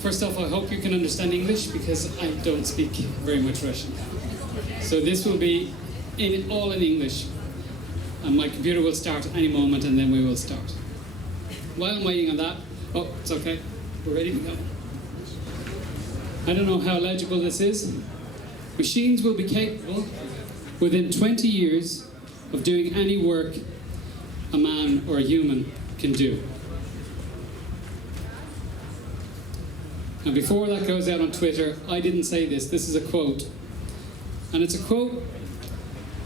first off, I hope you can understand English because I don't speak very much Russian. So this will be all in English. And my computer will start any moment and then we will start. While I'm waiting on that, oh, it's okay, we're ready to go. I don't know how legible this is. Machines will be capable within 20 years of doing any work a man or a human can do. And before that goes out on Twitter, I didn't say this. This is a quote. And it's a quote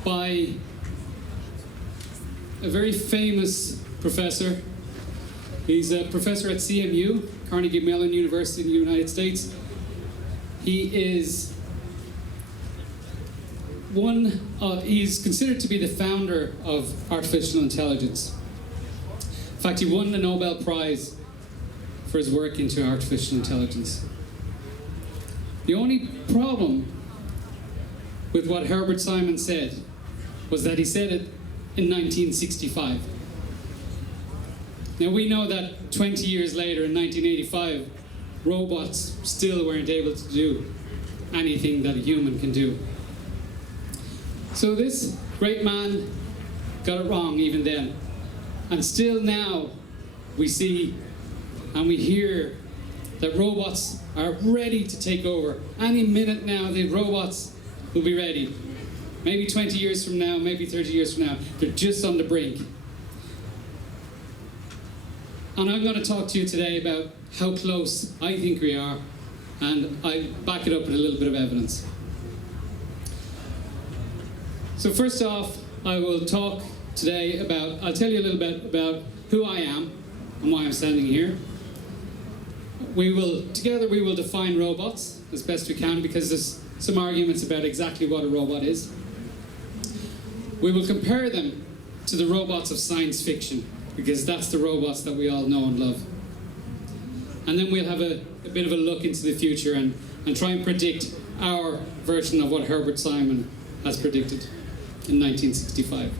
by a very famous professor. He's a professor at CMU, Carnegie Mellon University in the United States. He is he's considered to be the founder of artificial intelligence. In fact, he won the Nobel Prize for his work into artificial intelligence. The only problem with what Herbert Simon said was that he said it in 1965. Now we know that 20 years later, in 1985, robots still weren't able to do anything that a human can do. So this great man got it wrong even then. And still now we see and we hear that robots are ready to take over. Any minute now, the robots will be ready. Maybe 20 years from now, maybe 30 years from now. They're just on the brink. And I'm going to talk to you today about how close I think we are, and I back it up with a little bit of evidence. So first off, I will talk today about, I'll tell you a little bit about who I am and why I'm standing here. Together we will define robots as best we can because there's some arguments about exactly what a robot is. We will compare them to the robots of science fiction because that's the robots that we all know and love. And then we'll have a bit of a look into the future and try and predict our version of what Herbert Simon has predicted in 1965.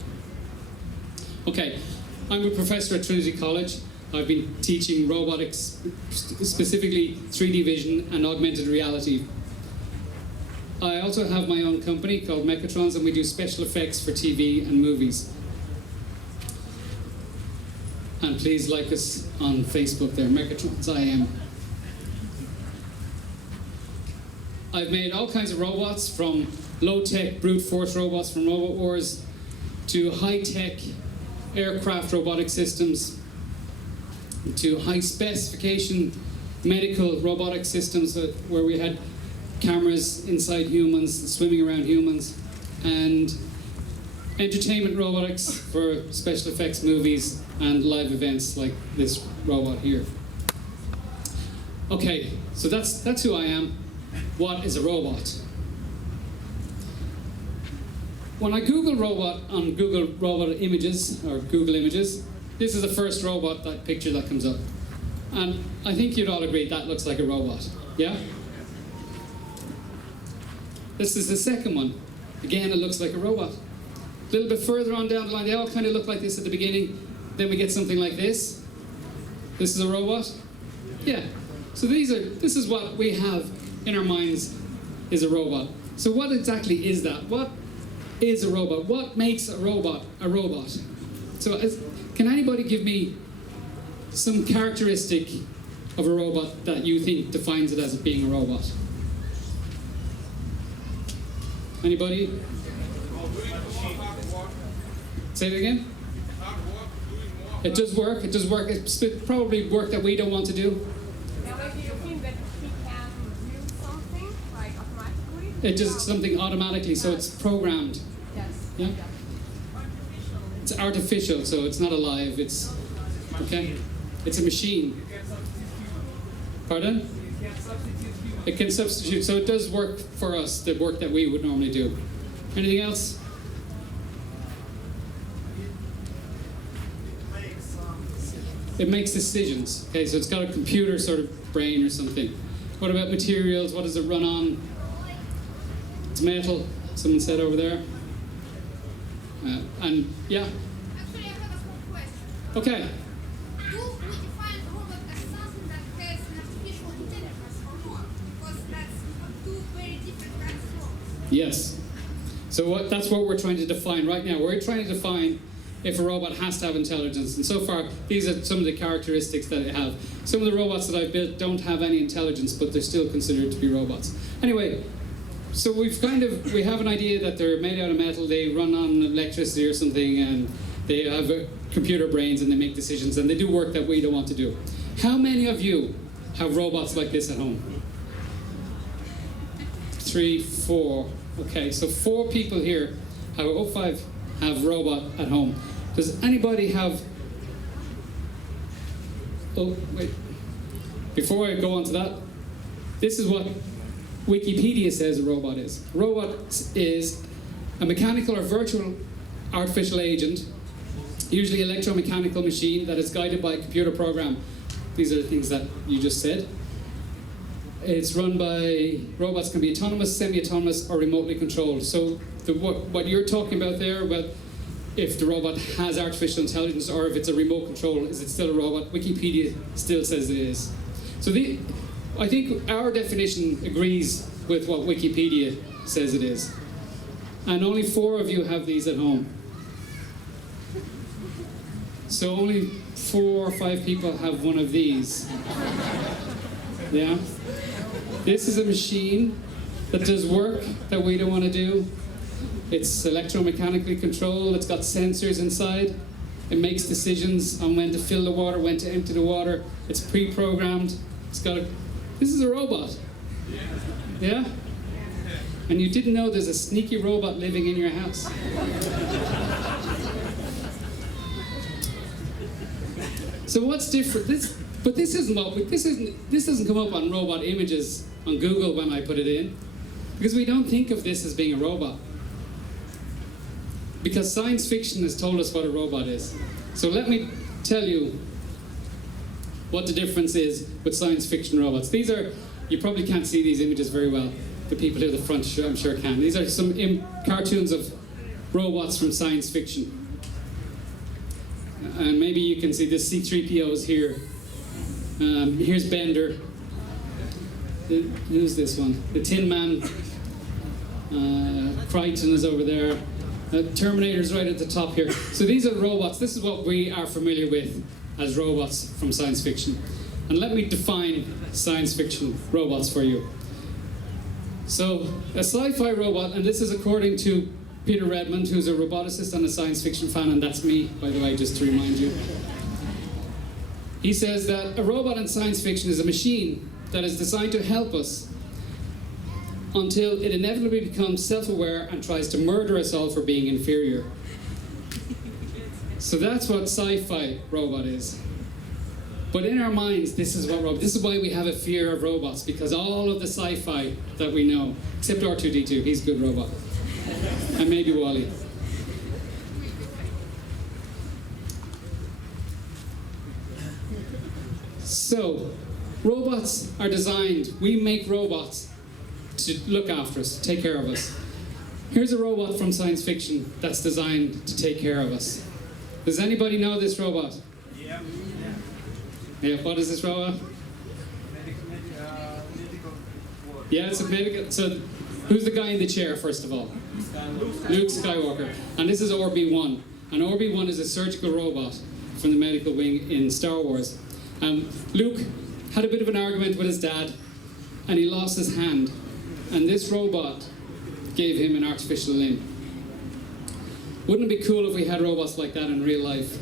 Okay, I'm a professor at Trinity College. I've been teaching robotics, specifically 3D vision and augmented reality. I also have my own company called Mechatrons, and we do special effects for TV and movies. And please like us on Facebook there, Mechatrons IM. I've made all kinds of robots, from low-tech brute force robots from Robot Wars to high-tech aircraft robotic systems, to high-specification medical robotic systems where we had cameras inside humans, swimming around humans, and entertainment robotics for special effects movies and live events like this robot here. Okay, so that's who I am. What is a robot? When I Google robot on Google Robot Images, or Google Images, this is the first robot picture that comes up. And I think you'd all agree that looks like a robot, yeah? This is the second one. Again, it looks like a robot. A little bit further on down the line, they all kind of look like this at the beginning. Then we get something like this. This is a robot. Yeah. So this is what we have in our minds is a robot. So what exactly is that? What is a robot? What makes a robot a robot? So can anybody give me some characteristic of a robot that you think defines it as being a robot? Anybody? Say it again? It does work. It does work. It's probably work that we don't want to do. Now, maybe you think that he can do something like automatically? It does something automatically, so it's programmed. Yes. Yeah? It's artificial, so it's not alive. It's okay. It's a machine. Pardon? It can substitute, so it does work for us, the work that we would normally do. Anything else? It makes decisions. Okay, so it's got a computer sort of brain or something. What about materials? What does it run on? It's metal, someone said over there. And yeah. Actually, I have a small question. Okay. Do we define robot as something that has an artificial intelligence? Yes. So that's what we're trying to define right now. We're trying to define if a robot has to have intelligence. And so far, these are some of the characteristics that it have. Some of the robots that I've built don't have any intelligence, but they're still considered to be robots. Anyway, so we have an idea that they're made out of metal, they run on electricity or something, and they have computer brains and they make decisions, and they do work that we don't want to do. How many of you have robots like this at home? 3, 4. Okay, so 4 people here have 5 have robot at home. Does anybody have... Oh, wait. Before I go on to that, this is what Wikipedia says a robot is. A robot is a mechanical or virtual artificial agent, usually electromechanical machine that is guided by a computer program. These are the things that you just said. It's run by, robots can be autonomous, semi-autonomous, or remotely controlled. So what you're talking about there, about if the robot has artificial intelligence or if it's a remote control, is it still a robot? Wikipedia still says it is. So I think our definition agrees with what Wikipedia says it is. And only 4 of you have these at home. So only 4 or 5 people have one of these. Yeah? This is a machine that does work that we don't want to do. It's electromechanically controlled, it's got sensors inside. It makes decisions on when to fill the water, when to empty the water. It's pre-programmed. This is a robot. Yeah? And you didn't know there's a sneaky robot living in your house. So what's different? This doesn't come up on robot images on Google when I put it in, because we don't think of this as being a robot. Because science fiction has told us what a robot is. So let me tell you what the difference is with science fiction robots. These are, you probably can't see these images very well. The people at the front, I'm sure can. These are some cartoons of robots from science fiction. And maybe you can see the C-3POs here. Here's Bender. Who's this one? The Tin Man. Crichton is over there. Terminator's right at the top here. So these are robots. This is what we are familiar with as robots from science fiction. And let me define science fiction robots for you. So a sci-fi robot, and this is according to Peter Redmond, who's a roboticist and a science fiction fan, and that's me, by the way, just to remind you. He says that a robot in science fiction is a machine that is designed to help us until it inevitably becomes self-aware and tries to murder us all for being inferior. So that's what sci-fi robot is. But in our minds, this is why we have a fear of robots, because all of the sci-fi that we know, except R2-D2, he's a good robot. And maybe Wally. So, robots are designed, we make robots to look after us, to take care of us. Here's a robot from science fiction that's designed to take care of us. Does anybody know this robot? Yeah. Yeah, what is this robot? Medical work. Yeah, it's a medical. So, who's the guy in the chair, first of all? Luke Skywalker. And this is RB-1. And RB-1 is a surgical robot from the medical wing in Star Wars. Luke had a bit of an argument with his dad, and he lost his hand. And this robot gave him an artificial limb. Wouldn't it be cool if we had robots like that in real life?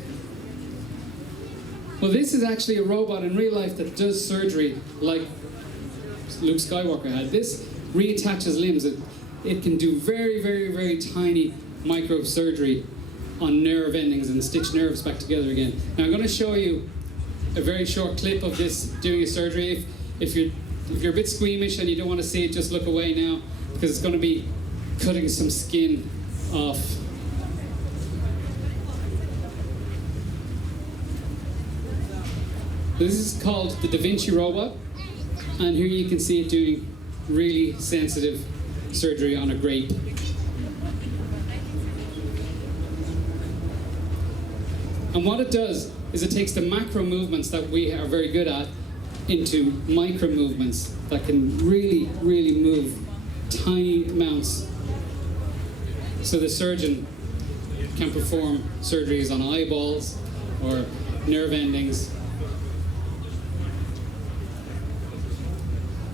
Well, this is actually a robot in real life that does surgery like Luke Skywalker had. This reattaches limbs. It can do very, very, very tiny microsurgery on nerve endings and stitch nerves back together again. Now I'm going to show you a very short clip of this doing a surgery. If you're a bit squeamish and you don't want to see it, just look away now, because it's going to be cutting some skin off. This is called the DaVinci Robot, and here you can see it doing really sensitive surgery on a grape. And what it does is it takes the macro movements that we are very good at into micro movements that can really, really move tiny amounts So the surgeon can perform surgeries on eyeballs or nerve endings.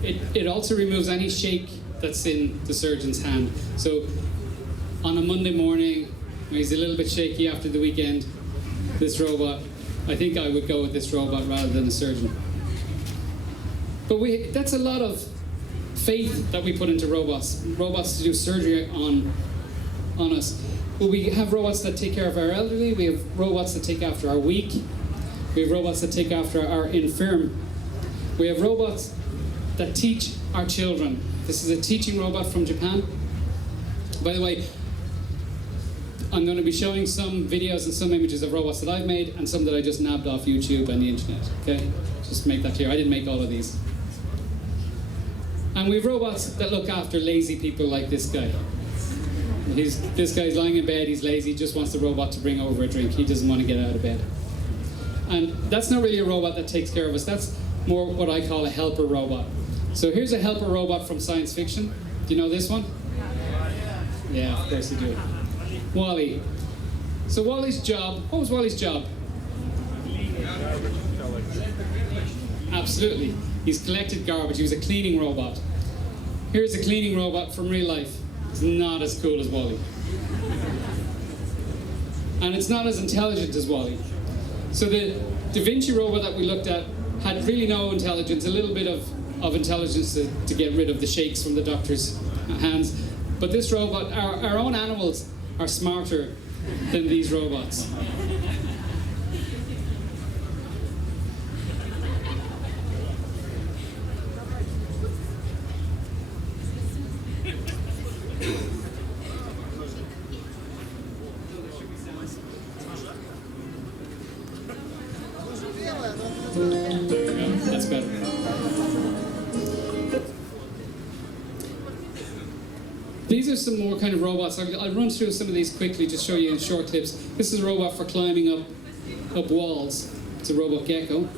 It also removes any shake that's in the surgeon's hand. So on a Monday morning, when he's a little bit shaky after the weekend, this robot, I think I would go with this robot rather than a surgeon. But that's a lot of faith that we put into robots. Robots to do surgery on us. But we have robots that take care of our elderly, we have robots that take after our weak, we have robots that take after our infirm. We have robots that teach our children. This is a teaching robot from Japan. By the way, I'm going to be showing some videos and some images of robots that I've made and some that I just nabbed off YouTube and the internet, okay? Just to make that clear, I didn't make all of these. And we have robots that look after lazy people like this guy. This guy's lying in bed, he's lazy, just wants the robot to bring over a drink. He doesn't want to get out of bed. And that's not really a robot that takes care of us, that's more what I call a helper robot. So here's a helper robot from science fiction. Do you know this one? Yeah, of course you do. Wall-E. So Wall-E's job, what was Wall-E's job? Absolutely. He's collected garbage. He was a cleaning robot. Here's a cleaning robot from real life. It's not as cool as Wall-E. And it's not as intelligent as Wall-E. So the DaVinci Robot that we looked at had really no intelligence, a little bit of intelligence to get rid of the shakes from the doctor's hands. But this robot, our own animals are smarter than these robots. That's better. These are some more kind of robots. I'll run through some of these quickly, just show you in short clips. This is a robot for climbing up walls. It's a robot gecko.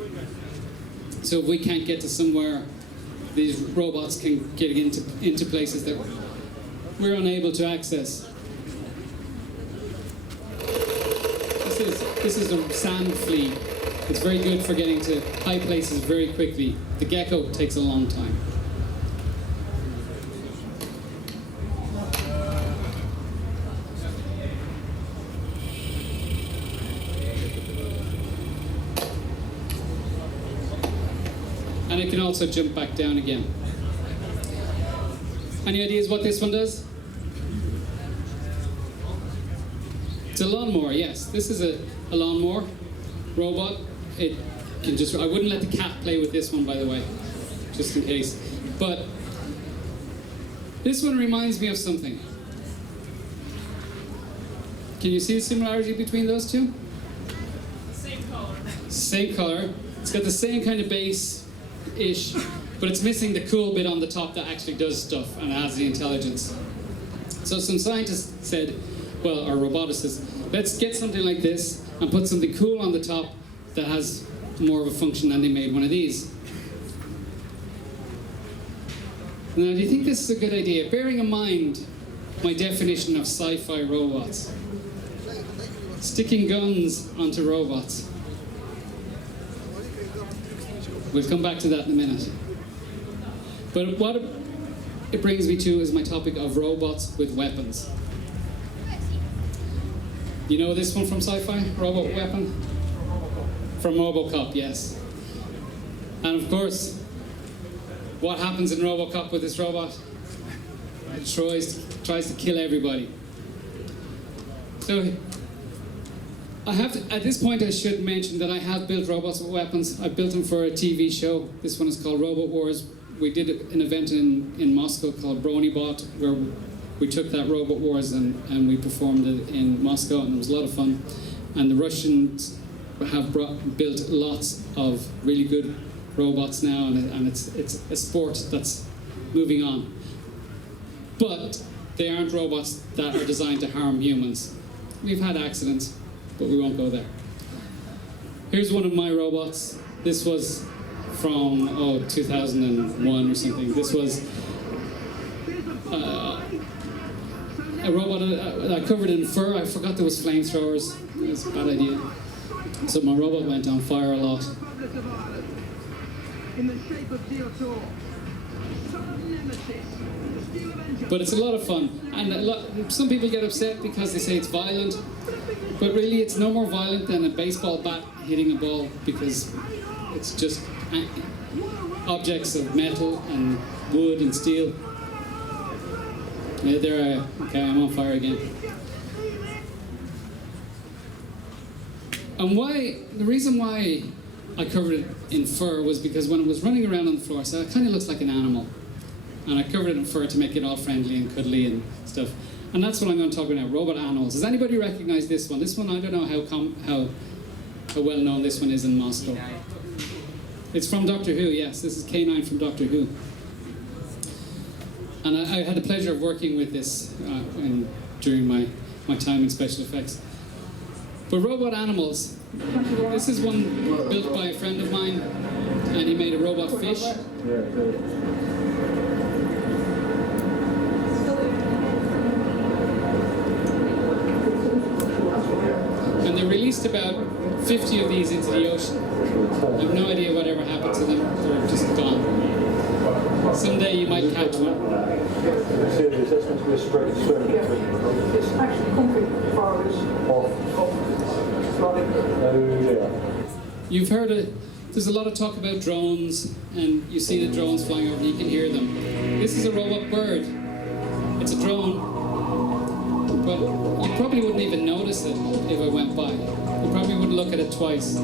So if we can't get to somewhere, these robots can get into places that we're unable to access. This is a sand flea. It's very good for getting to high places very quickly. The gecko takes a long time. And it can also jump back down again. Any ideas what this one does? It's a lawnmower, yes. This is a lawnmower robot. It can just, I wouldn't let the cat play with this one, by the way, just in case. But this one reminds me of something. Can you see the similarity between those two? Same color. Same color. It's got the same kind of base-ish, but it's missing the cool bit on the top that actually does stuff and has the intelligence. So some scientists said, well, or roboticists, let's get something like this and put something cool on the top that has more of a function, than they made one of these. Now, do you think this is a good idea? Bearing in mind my definition of sci-fi robots. Sticking guns onto robots. We'll come back to that in a minute. But what it brings me to is my topic of robots with weapons. You know this one from sci-fi? Robot weapon? From RoboCop, yes. And of course, what happens in RoboCop with this robot? It tries to kill everybody. So, at this point I should mention that I have built robots with weapons. I built them for a TV show. This one is called Robot Wars. We did an event in Moscow called BronyBot, where we took that Robot Wars and we performed it in Moscow, and it was a lot of fun. And the Russians have built lots of really good robots now, and it's a sport that's moving on. But they aren't robots that are designed to harm humans. We've had accidents, but we won't go there. Here's one of my robots. This was from 2001 or something. This was a robot that I covered in fur. I forgot there was flamethrowers. It was a bad idea. So my robot went on fire a lot. But it's a lot of fun. And some people get upset because they say it's violent. But really it's no more violent than a baseball bat hitting a ball, because it's just objects of metal and wood and steel. Yeah, there I am. Okay, I'm on fire again. And the reason why I covered it in fur was because when it was running around on the floor, so it kind of looks like an animal. And I covered it in fur to make it all friendly and cuddly and stuff. And that's what I'm going to talk about now, robot animals. Does anybody recognize this one? This one, I don't know how well known this one is in Moscow. It's from Doctor Who, yes. This is K9 from Doctor Who. And I had the pleasure of working with this during my time in special effects. But robot animals, this is one built by a friend of mine, and he made a robot fish. And they released about 50 of these into the ocean. I have no idea whatever happened to them. They're just gone. Someday you might catch one. It's actually concrete fibers You've heard there's a lot of talk about drones, and you see the drones flying over, you can hear them. This is a robot bird. It's a drone, but you probably wouldn't even notice it if it went by. You probably wouldn't look at it twice.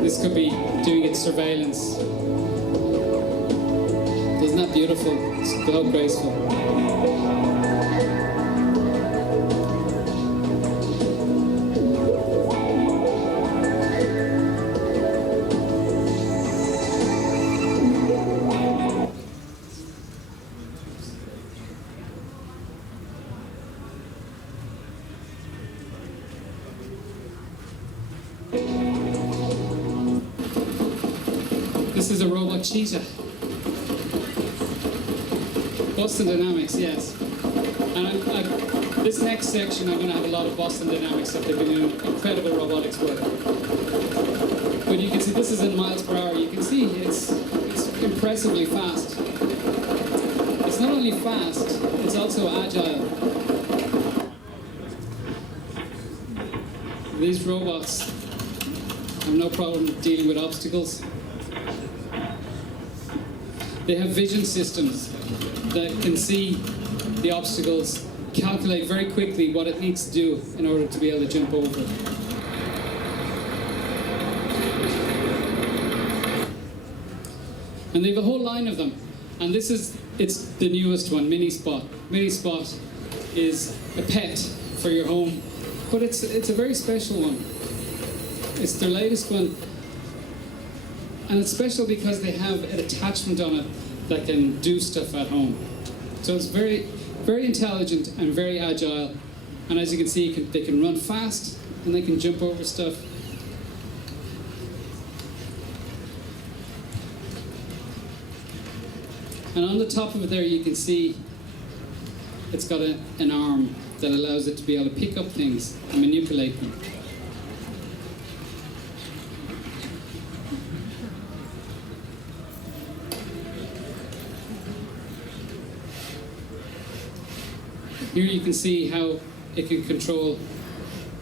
This could be doing its surveillance. Isn't that beautiful? It's so graceful. This is a robot cheetah. Boston Dynamics, yes. And this next section, I'm going to have a lot of Boston Dynamics stuff. They've been doing incredible robotics work. But you can see this is in miles per hour. You can see it's impressively fast. It's not only fast, it's also agile. These robots have no problem dealing with obstacles. They have vision systems that can see the obstacles, calculate very quickly what it needs to do in order to be able to jump over. And they have a whole line of them. And it's the newest one, Mini Spot. Mini Spot is a pet for your home, but it's a very special one. It's their latest one. And it's special because they have an attachment on it that can do stuff at home. So it's very, very intelligent and very agile. And as you can see, they can run fast and they can jump over stuff. And on the top of it there, you can see it's got an arm that allows it to be able to pick up things and manipulate them. Here you can see how it can control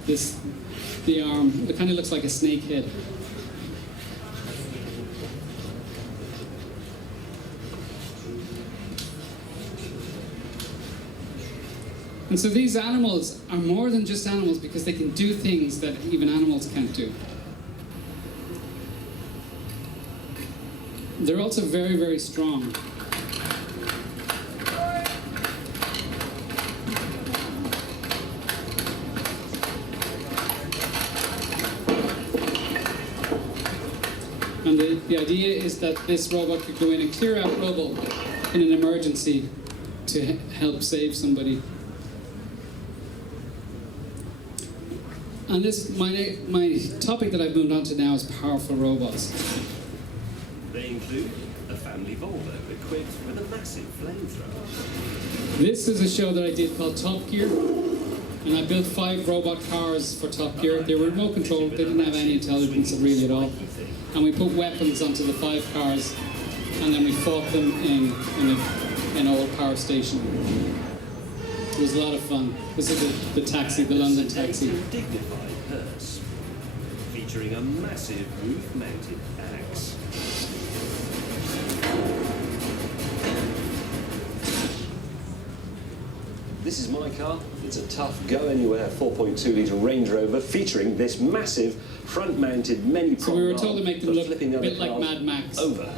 the arm. It kind of looks like a snake head. And so these animals are more than just animals because they can do things that even animals can't do. They're also very, very strong. And the idea is that this robot could go in and clear out rubble in an emergency to help save somebody. And my topic that I've moved on to now is powerful robots. They include a family Volvo equipped with a massive flamethrower. This is a show that I did called Top Gear, and I built 5 robot cars for Top Gear. They were remote controlled, they didn't have any intelligence really at all. And we put weapons onto the 5 cars, and then we fought them in an old power station. It was a lot of fun. This is the taxi, the London taxi. A dignified hearse, featuring a massive roof-mounted axe. This is my car. It's a tough, go-anywhere 4.2-litre Range Rover featuring this massive front-mounted many-pronged So we were told to make them look a flipping bit other like cars Mad Max. over.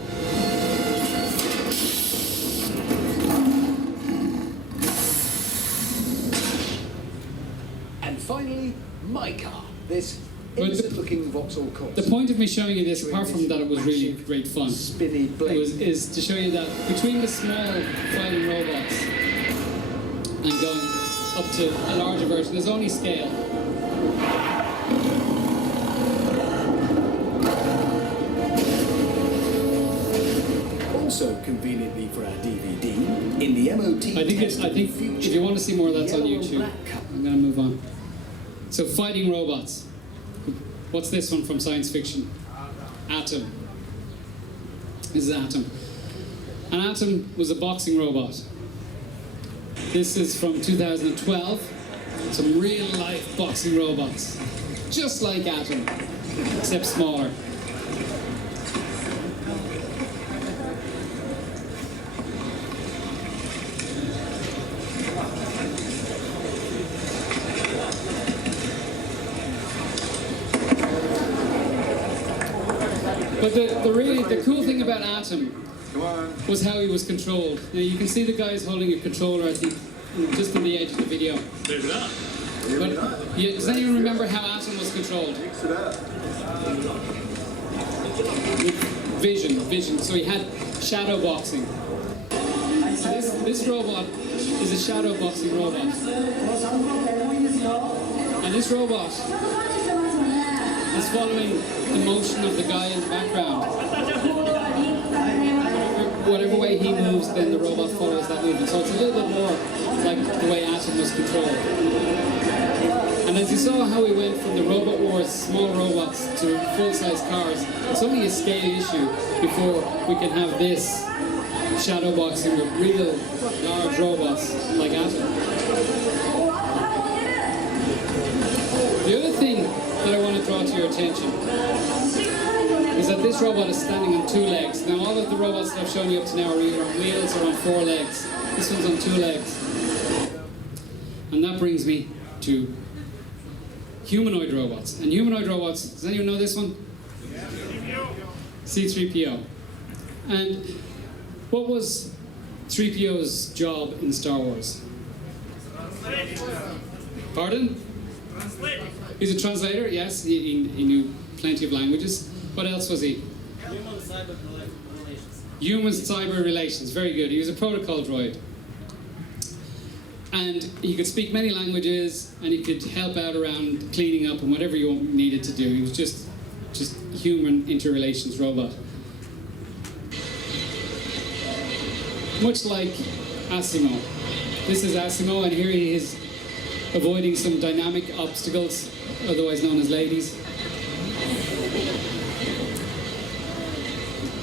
And finally, my car. This But innocent-looking Vauxhall Corsa. The point of me showing you this, apart from that it was really great fun, spinny blade. is to show you that between the small fighting robots and going up to a larger version, there's only scale. Also conveniently for our DVD, in the MOT I think if you want to see more of that's on YouTube. I'm going to move on. So fighting robots. What's this one from science fiction? Atom. This is Atom. And Atom was a boxing robot. This is from 2012. Some real-life boxing robots. Just like Atom, except smaller. But the cool thing about Atom was how he was controlled. Now you can see the guys holding a controller, I think, just on the edge of the video. But, yeah, does anyone remember how Atom was controlled? With vision. So he had shadow boxing. So this robot is a shadow boxing robot. And this robot is following the motion of the guy in the background. Whatever way he moves, then the robot follows that movement. So it's a little bit more like the way Atom was controlled. And as you saw how we went from the Robot Wars small robots to full-size cars, it's only a scale issue before we can have this shadow boxing with real large robots like Atom. The other thing that I want to draw to your attention is that this robot is standing on 2 legs. Now all of the robots that I've shown you up to now are either on wheels or on 4 legs. This one's on 2 legs. And that brings me to humanoid robots. And humanoid robots, does anyone know this one? C-3PO. And what was 3PO's job in Star Wars? Pardon? He's a translator, yes. He knew plenty of languages. What else was he? Human-cyber relations. Human-cyber relations, very good. He was a protocol droid. And he could speak many languages, and he could help out around cleaning up and whatever you needed to do. He was just human interrelations robot. Much like Asimo. This is Asimo, and here he is avoiding some dynamic obstacles, otherwise known as ladies.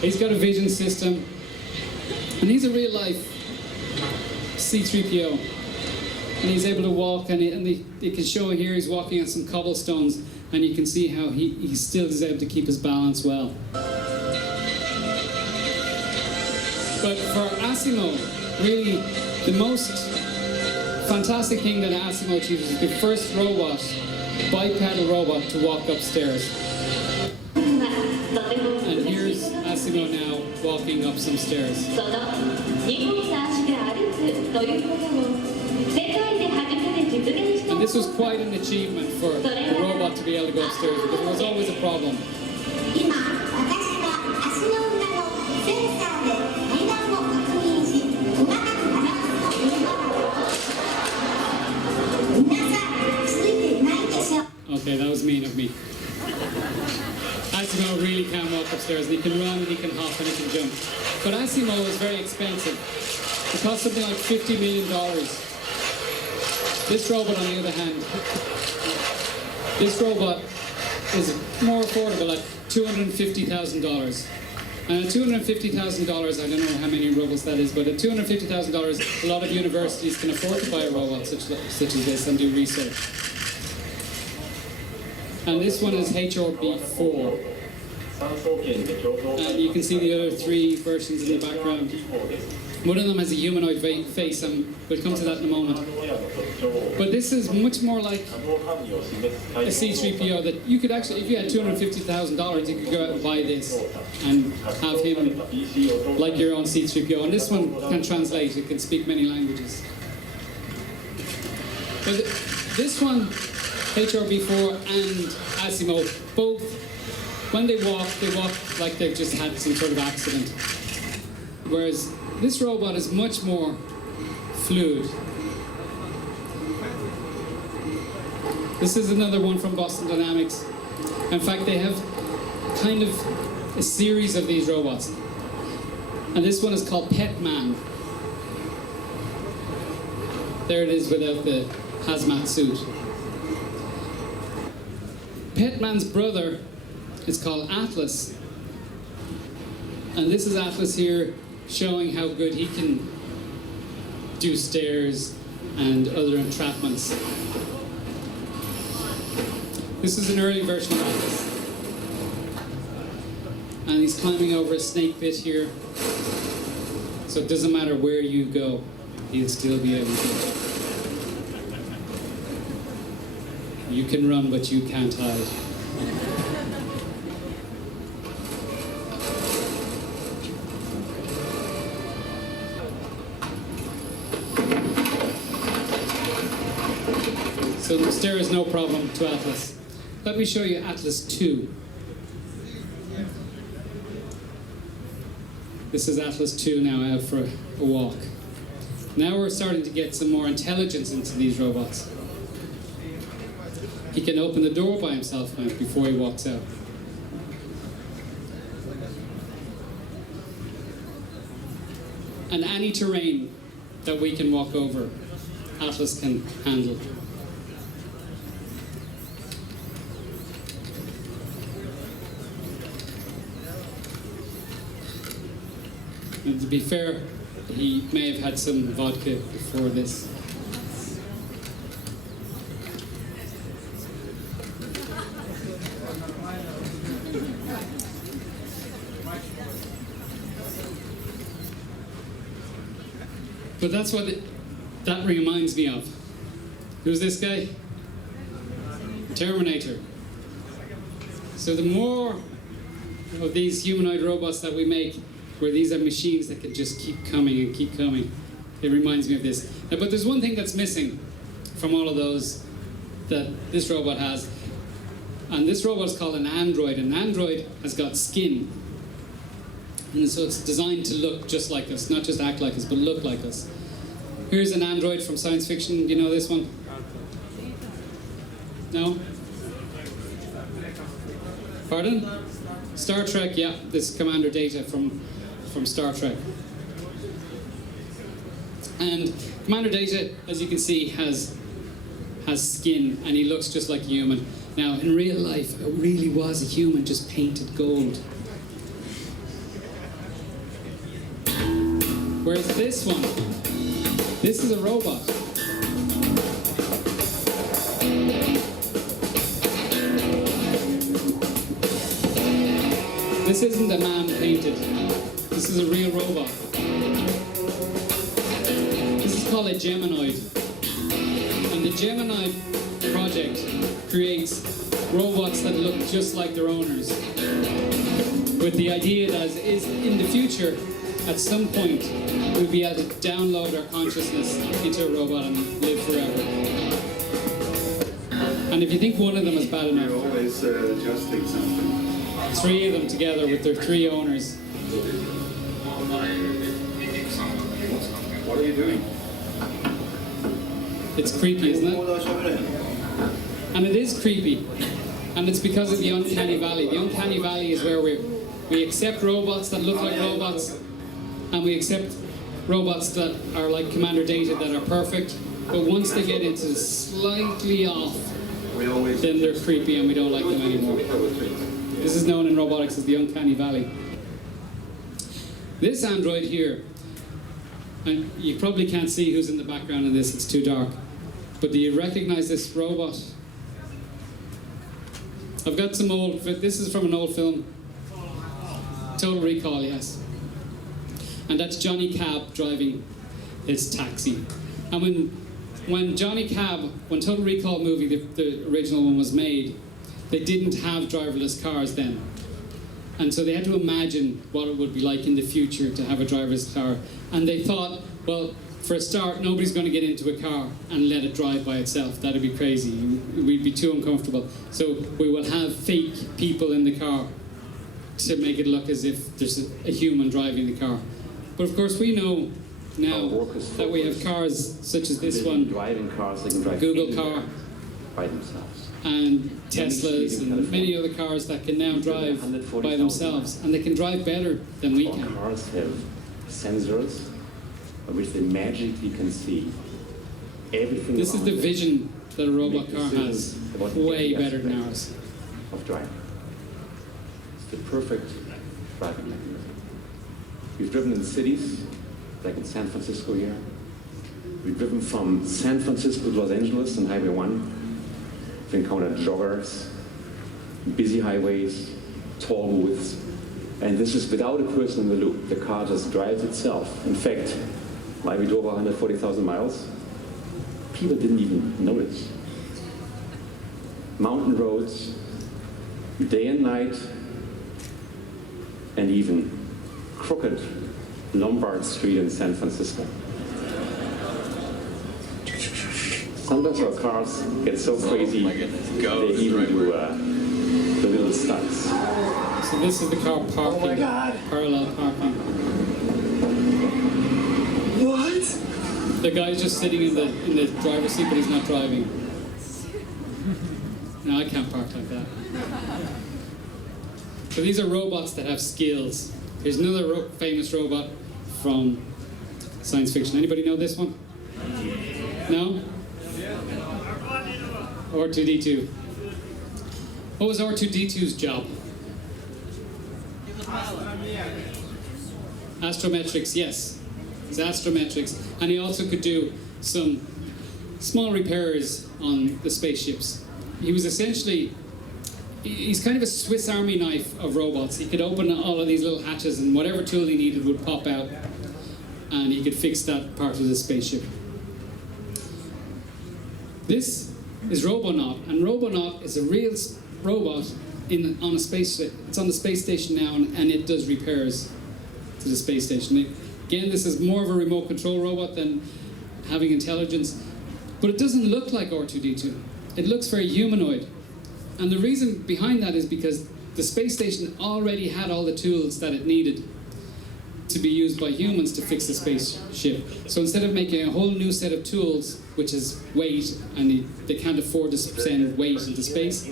He's got a vision system, and he's a real-life C-3PO. And he's able to walk, and you can show here he's walking on some cobblestones, and you can see how he still is able to keep his balance well. But for Asimo, really, the most fantastic thing that Asimo achieved is the first robot, bipedal robot, to walk upstairs. And here's Asimo now walking up some stairs. And this was quite an achievement for a robot to be able to go upstairs, because it was always a problem. Okay, that was mean of me. Asimo really can walk walk upstairs, and he can run, and he can hop, and he can jump. But Asimo is very expensive. It costs something like $50 million. This robot, on the other hand, this robot is more affordable at $250,000. And at $250,000, I don't know how many robots that is, but at $250,000, a lot of universities can afford to buy a robot such as this and do research. And this one is HRB4. And you can see the other three versions in the background. One of them has a humanoid face, and we'll come to that in a moment. But this is much more like a C-3PO that you could actually, if you had $250,000, you could go out and buy this and have him like your own C-3PO. And this one can translate, it can speak many languages. But this one, HRB4 and Asimo, both, when they walk like they've just had some sort of accident. Whereas this robot is much more fluid. This is another one from Boston Dynamics. In fact, they have kind of a series of these robots. And this one is called Pet Man. There it is without the hazmat suit. Pet Man's brother is called Atlas. And this is Atlas here showing how good he can do stairs and other entrapments. This is an early version of Atlas. And he's climbing over a snake pit here. So it doesn't matter where you go, he'll still be able to. You can run, but you can't hide. So the stair is no problem to Atlas. Let me show you Atlas II. This is Atlas II now out for a walk. Now we're starting to get some more intelligence into these robots. He can open the door by himself now before he walks out. And any terrain that we can walk over, Atlas can handle. And to be fair, he may have had some vodka before this. But that's what that reminds me of. Who's this guy? Terminator. So the more of these humanoid robots that we make, where these are machines that can just keep coming and keep coming, it reminds me of this. But there's one thing that's missing from all of those that this robot has. And this robot is called an android. An android has got skin. And so it's designed to look just like us, not just act like us, but look like us. Here's an android from science fiction. Do you know this one? No? Pardon? Star Trek, yeah. This is Commander Data from Star Trek. And Commander Data, as you can see, has skin, and he looks just like a human. Now, in real life, it really was a human just painted gold. Whereas this one, this is a robot. This isn't a man painted. This is a real robot. This is called a Geminoid. And the Geminoid project creates robots that look just like their owners. With the idea that is in the future, at some point, we'll be able to download our consciousness into a robot and live forever. And if you think one of them is bad enough, You're always adjusting something. three of them together with their three owners. What are you doing? It's creepy, isn't it? And it is creepy. And it's because of the uncanny valley. The uncanny valley is where We accept robots that look like robots, and we accept robots that are like Commander Data that are perfect, but once they get into slightly off, then they're creepy and we don't like them anymore. This is known in robotics as the uncanny valley. This android here, and you probably can't see who's in the background of this, it's too dark, but do you recognize this robot? I've got some old, this is from an old film, Total Recall, yes. And that's Johnny Cab driving his taxi. And when Johnny Cab, when Total Recall movie, the original one was made, they didn't have driverless cars then. And so they had to imagine what it would be like in the future to have a driverless car. And they thought, well, for a start, nobody's going to get into a car and let it drive by itself. That'd be crazy. We'd be too uncomfortable. So we will have fake people in the car to make it look as if there's a human driving the car. But of course, we know now that we have cars such as this one, driving cars, they can drive Google car, by themselves, and Teslas, and many other cars that can now drive by themselves, and they can drive better than we can. Cars have sensors by which they magically can see everything. This is the vision that a robot car has, way better than ours. Of driving. It's the perfect driving mechanism. We've driven in cities, like in San Francisco here. We've driven from San Francisco to Los Angeles on Highway 1. We've encountered joggers, busy highways, tall woods. And this is without a person in the loop. The car just drives itself. In fact, while we drove 140,000 miles, people didn't even notice. Mountain roads, day and night, and even crooked Lombard Street in San Francisco. Sometimes our cars get so crazy, they even do the little stunts. So this is the car parking, Oh my God. Parallel parking. What? The guy's just sitting in the driver's seat, but he's not driving. No, I can't park like that. So these are robots that have skills. Here's another famous robot from science fiction. Anybody know this one? No? R2-D2. What was R2-D2's job? Astrometrics, yes. It's astrometrics. And he also could do some small repairs on the spaceships. He was essentially, he's kind of a Swiss Army knife of robots. He could open all of these little hatches and whatever tool he needed would pop out and he could fix that part of the spaceship. This is Robonaut, and Robonaut is a real robot on a space. It's on the space station now, and it does repairs to the space station. Again, this is more of a remote control robot than having intelligence, but it doesn't look like R2-D2. It looks very humanoid, and the reason behind that is because the space station already had all the tools that it needed to be used by humans to fix the spaceship. So instead of making a whole new set of tools, which is weight, and they can't afford to send weight into space,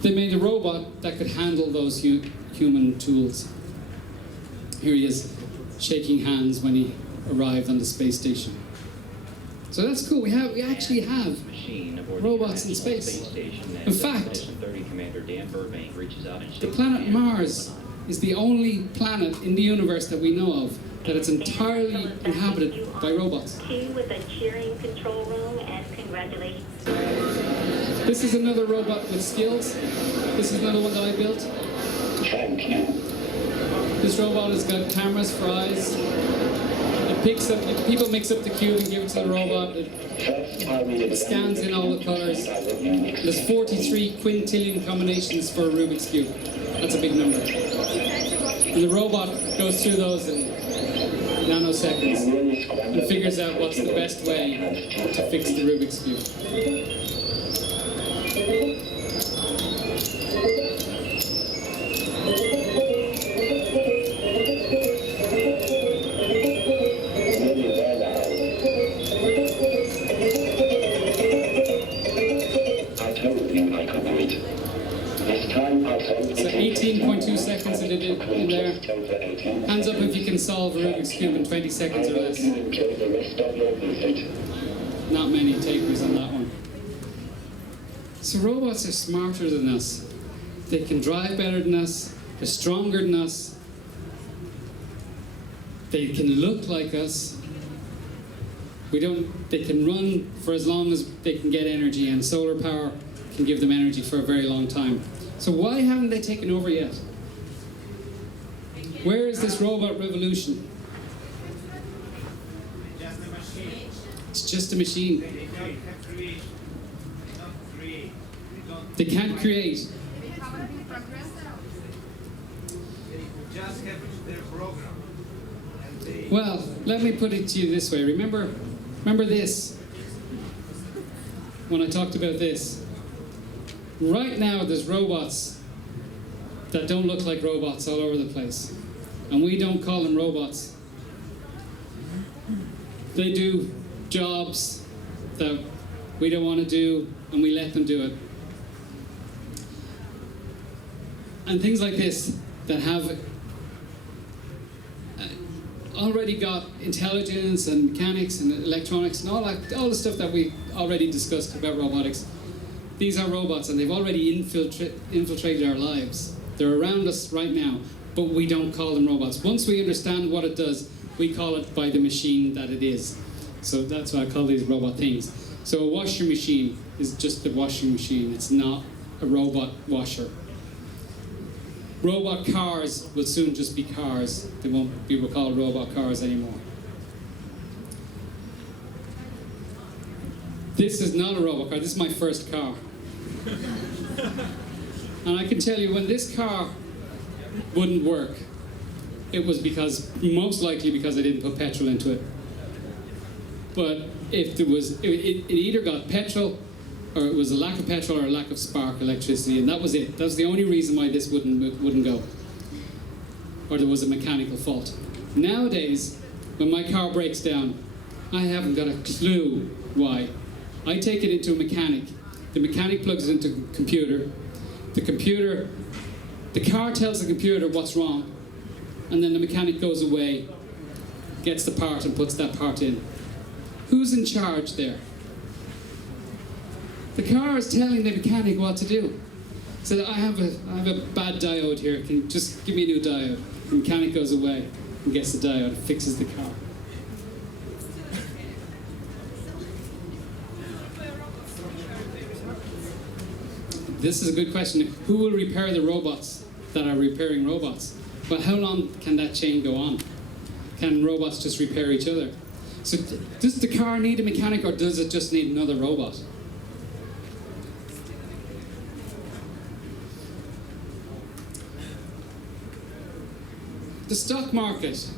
they made a robot that could handle those human tools. Here he is, shaking hands when he arrived on the space station. So that's cool. We actually have robots in space. In fact, the planet Mars is the only planet in the universe that we know of that it's entirely inhabited by robots. With a cheering control room, and congratulations. This is another robot with skills. This is another one that I built. This robot has got cameras for eyes. It picks up, people mix up the cube and give it to the robot. It scans in all the colors. There's 43 quintillion combinations for a Rubik's Cube. That's a big number. And the robot goes through those in nanoseconds and figures out what's the best way to fix the Rubik's Cube. So 18 can solve a Rubik's Cube in 20 seconds or less. Not many takers on that one. So robots are smarter than us. They can drive better than us. They're stronger than us. They can look like us. They can run for as long as they can get energy, and solar power can give them energy for a very long time. So why haven't they taken over yet? Where is this robot revolution? Just a machine. It's just a machine. They don't have creation. They don't create. They can't create. They just have their program. And they Well, let me put it to you this way. Remember this? When I talked about this. Right now, there's robots that don't look like robots all over the place. And we don't call them robots. They do jobs that we don't want to do, and we let them do it. And things like this that have already got intelligence and mechanics and electronics and all the stuff that we already discussed about robotics. These are robots, and they've already infiltrated our lives. They're around us right now, but we don't call them robots. Once we understand what it does, we call it by the machine that it is. So that's why I call these robot things. So a washing machine is just a washing machine. It's not a robot washer. Robot cars will soon just be cars. They won't be called robot cars anymore. This is not a robot car. This is my first car. And I can tell you, when this car wouldn't work, it was most likely because I didn't put petrol into it. But if there was, it either got petrol, or it was a lack of petrol or a lack of spark electricity, and that was it. That was the only reason why this wouldn't go. Or there was a mechanical fault. Nowadays, when my car breaks down, I haven't got a clue why. I take it into a mechanic. The mechanic plugs it into a computer. The car tells the computer what's wrong, and then the mechanic goes away, gets the part and puts that part in. Who's in charge there? The car is telling the mechanic what to do. So I have a bad diode here. Can you just give me a new diode? The mechanic goes away and gets the diode, fixes the car. This is a good question. Who will repair the robots that are repairing robots? But how long can that chain go on? Can robots just repair each other? So does the car need a mechanic, or does it just need another robot? The stock market.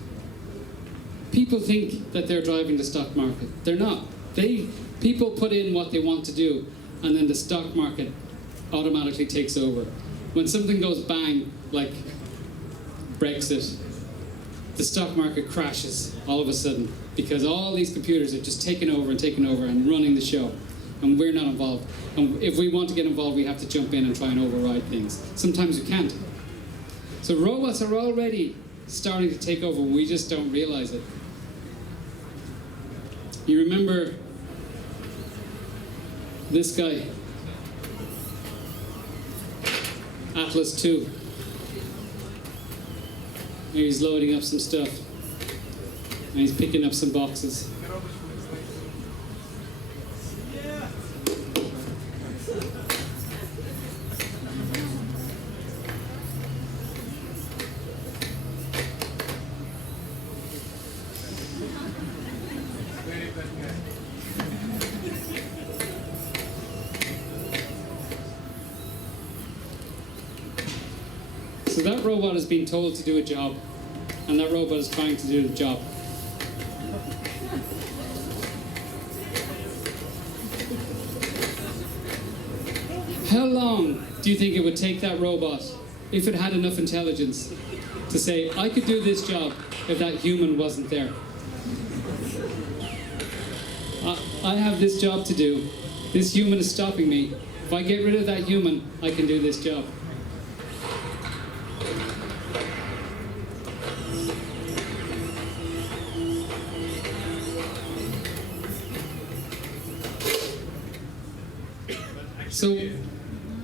People think that they're driving the stock market. They're not. People put in what they want to do, and then the stock market automatically takes over. When something goes bang, like Brexit, the stock market crashes all of a sudden because all these computers are just taking over and running the show, and we're not involved. And if we want to get involved, we have to jump in and try and override things. Sometimes we can't. So robots are already starting to take over. We just don't realize it. You remember this guy, Atlas II. He's loading up some stuff, and he's picking up some boxes. So that robot is being told to do a job, and that robot is trying to do the job. How long do you think it would take that robot, if it had enough intelligence, to say, I could do this job if that human wasn't there? I have this job to do. This human is stopping me. If I get rid of that human, I can do this job. So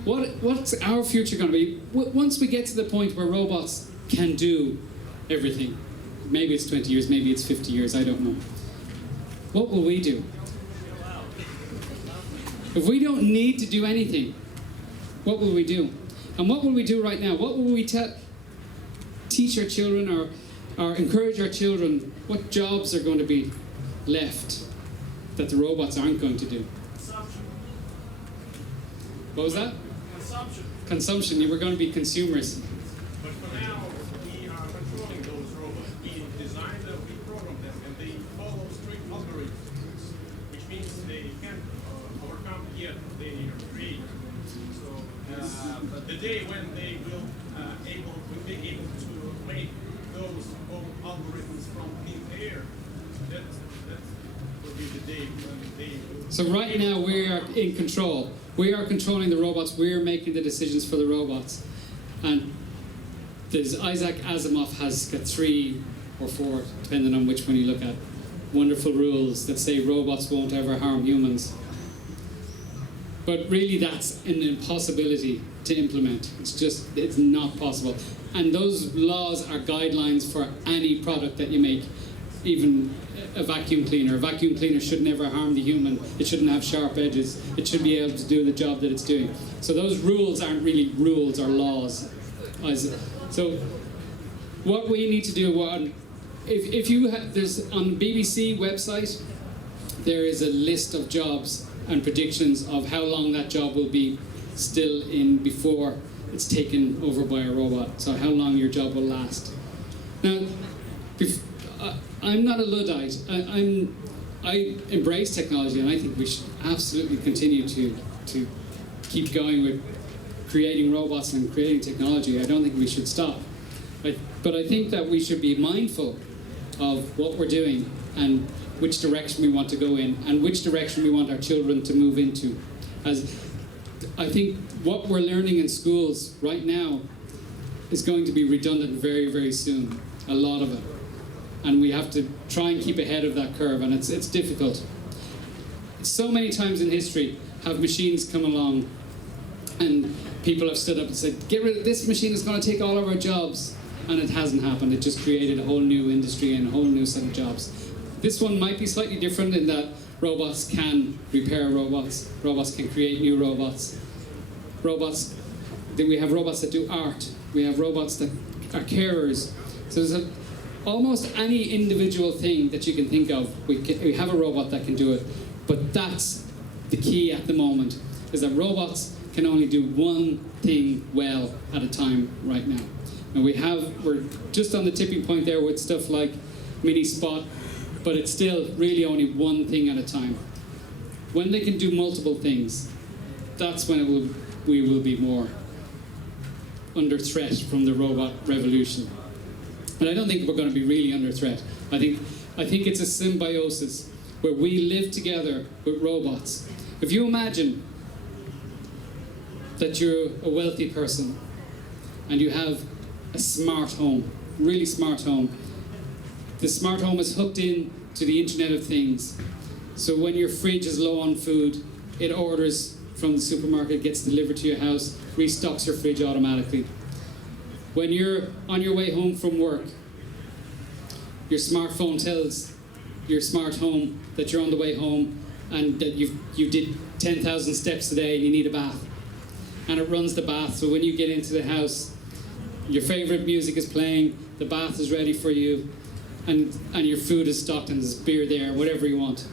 what's our future going to be? Once we get to the point where robots can do everything, maybe it's 20 years, maybe it's 50 years, I don't know. What will we do? If we don't need to do anything, what will we do? And what will we do right now? What will we teach our children or encourage our children? What jobs are going to be left that the robots aren't going to do? Consumption. What was that? Consumption. Consumption. You were going to be consumers. But for now, we are controlling those robots. We design them, we program them, and they follow strict algorithms, which means they can't overcome yet their creator. So but the day when they will be able to make those algorithms from thin air, that will be the day when they will. So right now we are in control. We are controlling the robots. We are making the decisions for the robots. And there's Isaac Asimov has got 3 or 4, depending on which one you look at, wonderful rules that say robots won't ever harm humans. But really that's an impossibility to implement. It's not possible. And those laws are guidelines for any product that you make, even a vacuum cleaner. A vacuum cleaner should never harm the human. It shouldn't have sharp edges. It should be able to do the job that it's doing. So those rules aren't really rules or laws. So what we need to do, if you there's on BBC website, there is a list of jobs and predictions of how long that job will be still in before it's taken over by a robot. So how long your job will last. Now, I'm not a Luddite. I embrace technology, and I think we should absolutely continue to keep going with creating robots and creating technology. I don't think we should stop. But I think that we should be mindful of what we're doing and which direction we want to go in and which direction we want our children to move into. As I think what we're learning in schools right now is going to be redundant very, very soon, a lot of it. And we have to try and keep ahead of that curve, and it's difficult. So many times in history have machines come along and people have stood up and said, get rid of this machine, is going to take all of our jobs. And it hasn't happened. It just created a whole new industry and a whole new set of jobs. This one might be slightly different in that robots can repair robots. Robots can create new robots. We have robots that do art. We have robots that are carers. So there's almost any individual thing that you can think of, we have a robot that can do it. But that's the key at the moment, is that robots can only do one thing well at a time right now. And we're just on the tipping point there with stuff like Mini Spot, but it's still really only one thing at a time. When they can do multiple things, that's when we will be more under threat from the robot revolution. But I don't think we're going to be really under threat. I think it's a symbiosis where we live together with robots. If you imagine that you're a wealthy person and you have a smart home, really smart home. The smart home is hooked in to the Internet of Things. So when your fridge is low on food, it orders from the supermarket, gets delivered to your house, restocks your fridge automatically. When you're on your way home from work, your smartphone tells your smart home that you're on the way home and that you did 10,000 steps today and you need a bath. And it runs the bath, so when you get into the house, your favorite music is playing, the bath is ready for you, and your food is stocked and there's beer there, whatever you want.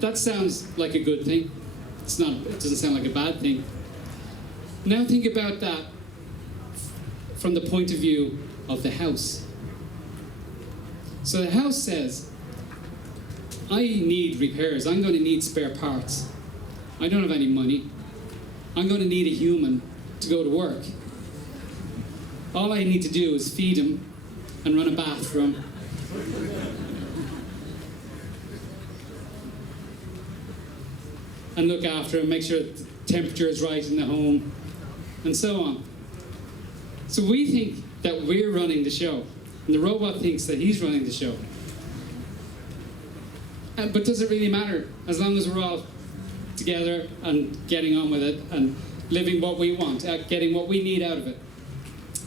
That sounds like a good thing. It doesn't sound like a bad thing. Now think about that from the point of view of the house. So the house says, I need repairs, I'm going to need spare parts. I don't have any money. I'm going to need a human to go to work. All I need to do is feed him and run a bathroom. And look after him, make sure the temperature is right in the home, and so on. So we think that we're running the show, and the robot thinks that he's running the show. But does it really matter, as long as we're all together and getting on with it and living what we want, getting what we need out of it.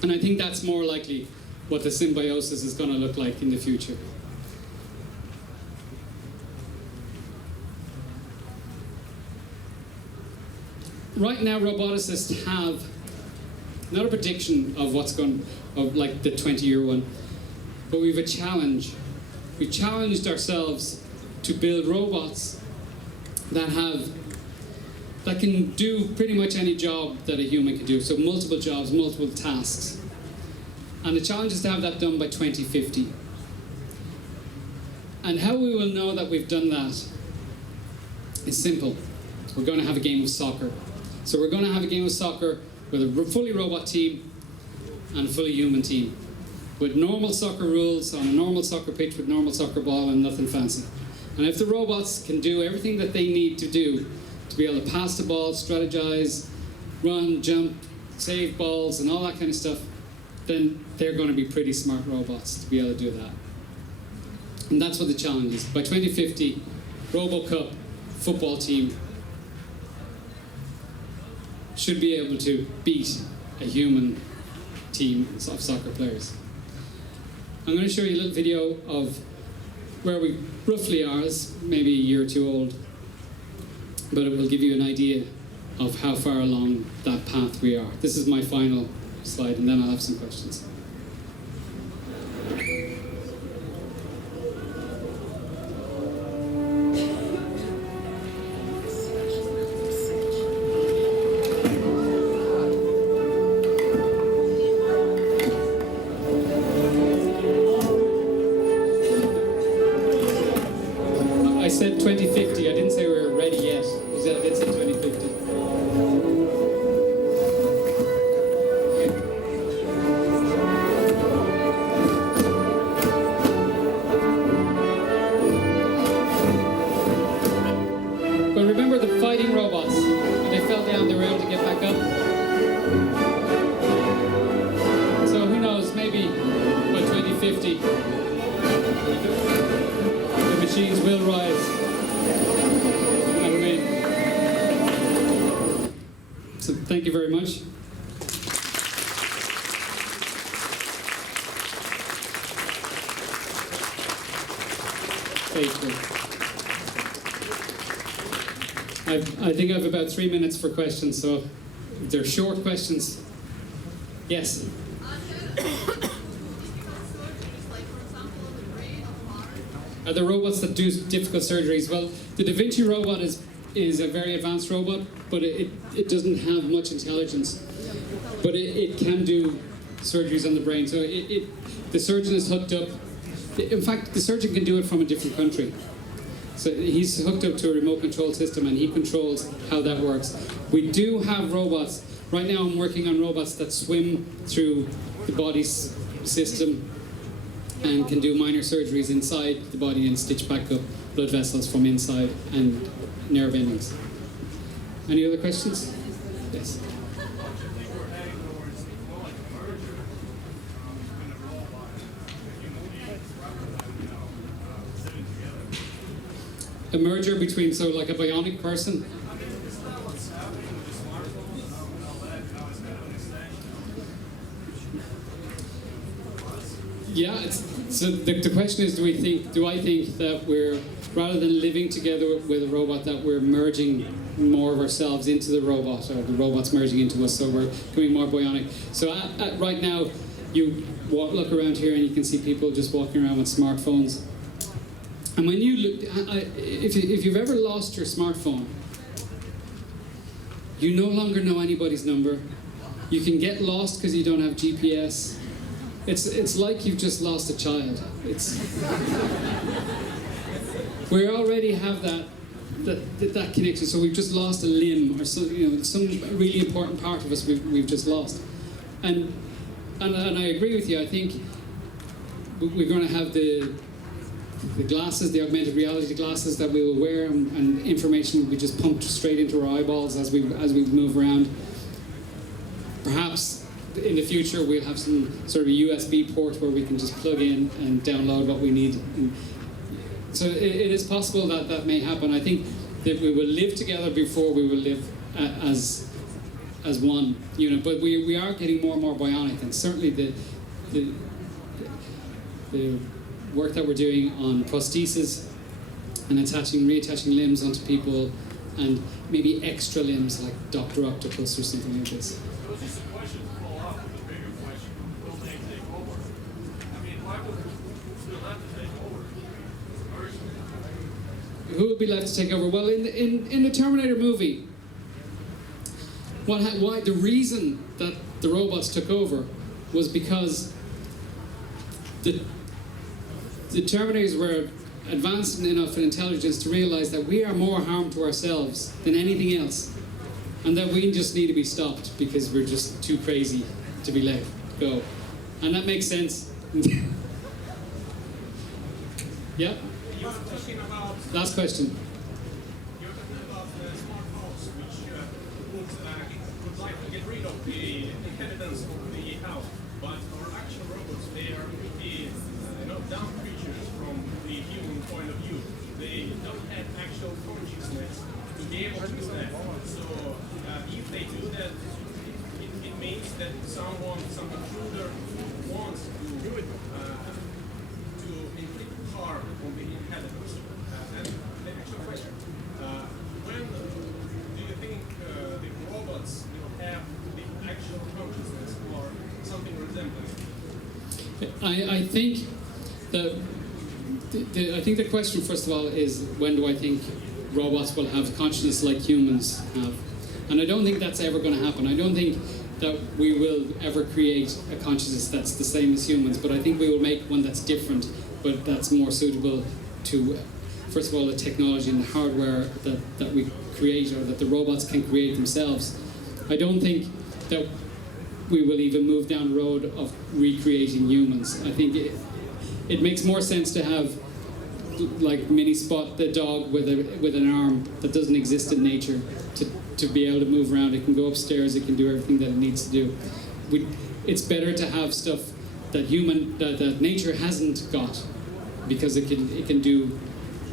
And I think that's more likely what the symbiosis is going to look like in the future. Right now, roboticists have not a prediction of what's going, of like the 20-year one, but we've a challenge. We challenged ourselves to build robots that can do pretty much any job that a human can do. So multiple jobs, multiple tasks. And the challenge is to have that done by 2050. And how we will know that we've done that is simple. We're going to have a game of soccer. So we're going to have a game of soccer with a fully robot team and a fully human team, with normal soccer rules on a normal soccer pitch with normal soccer ball and nothing fancy. And if the robots can do everything that they need to do to be able to pass the ball, strategize, run, jump, save balls, and all that kind of stuff, then they're going to be pretty smart robots to be able to do that. And that's what the challenge is. By 2050, RoboCup football team should be able to beat a human team of soccer players. I'm going to show you a little video of where we roughly are. It's maybe a year or two old, but it will give you an idea of how far along that path we are. This is my final slide, and then I'll have some questions. I said 2050. I didn't say we were ready yet. I did say 2050. But remember the fighting robots. When they fell down, they were able to get back up. So who knows, maybe by 2050, the machines will rise and win. So thank you very much. Thank you. I think I have about 3 minutes for questions, so if they're short questions. Yes? Are there robots that do difficult surgeries? Well, the DaVinci Robot is a very advanced robot, but it doesn't have much intelligence. But it can do surgeries on the brain. So the surgeon is hooked up. In fact, the surgeon can do it from a different country. So he's hooked up to a remote control system, and he controls how that works. We do have robots. Right now I'm working on robots that swim through the body's system and can do minor surgeries inside the body and stitch back up blood vessels from inside and nerve endings. Any other questions? Yes. A merger between, so like a bionic person. Yeah, so the question is, do I think that we're, rather than living together with a robot, that we're merging more of ourselves into the robot, or the robot's merging into us, so we're becoming more bionic. So right now, you look around here and you can see people just walking around with smartphones. And when you look, if you've ever lost your smartphone, you no longer know anybody's number. You can get lost because you don't have GPS. It's like you've just lost a child. We already have that connection, so we've just lost a limb, or some really important part of us we've just lost. And I agree with you. I think we're going to have the glasses, the augmented reality glasses that we will wear, and information will be just pumped straight into our eyeballs as we move around. Perhaps in the future we'll have some sort of a USB port where we can just plug in and download what we need. So it is possible that may happen. I think that we will live together before we will live as one unit. But we are getting more and more bionic, and certainly the work that we're doing on prosthesis and reattaching limbs onto people, and maybe extra limbs like Dr. Octopus or something like this. It was just a question to follow up with a bigger question. Will they take over? I mean, why would we still have to take over? Who would be left to take over? Well, in the Terminator movie, why the reason that the robots took over was because the Terminators were advanced enough in intelligence to realize that we are more harm to ourselves than anything else, and that we just need to be stopped because we're just too crazy to be let go. And that makes sense. Yeah? You're talking about Last question. You're talking about the smart house, which would like to get rid of the inhabitants of the house. But our actual robots, they are the dumb creatures from the human point of view. They don't have actual consciousness to be able to do that. So if they do that, it means that some intruder wants to inflict harm on the inhabitants. And the actual question, when do you think the robots will have the actual consciousness or something resembling it? I think the question, first of all, is when do I think robots will have consciousness like humans have? And I don't think that's ever going to happen. I don't think that we will ever create a consciousness that's the same as humans, but I think we will make one that's different, but that's more suitable to, first of all, the technology and the hardware that we create, or that the robots can create themselves. I don't think that we will even move down the road of recreating humans. I think it makes more sense to have like Mini Spot the dog with an arm that doesn't exist in nature to be able to move around. It can go upstairs, it can do everything that it needs to do. It's better to have stuff that nature hasn't got, because it can do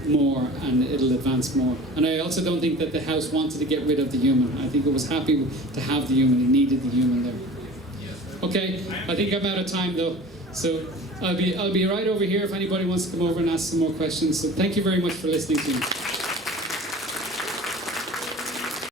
more and it'll advance more. And I also don't think that the house wanted to get rid of the human. I think it was happy to have the human. It needed the human there. Okay, I think I'm out of time though. So I'll be right over here if anybody wants to come over and ask some more questions. So thank you very much for listening to me.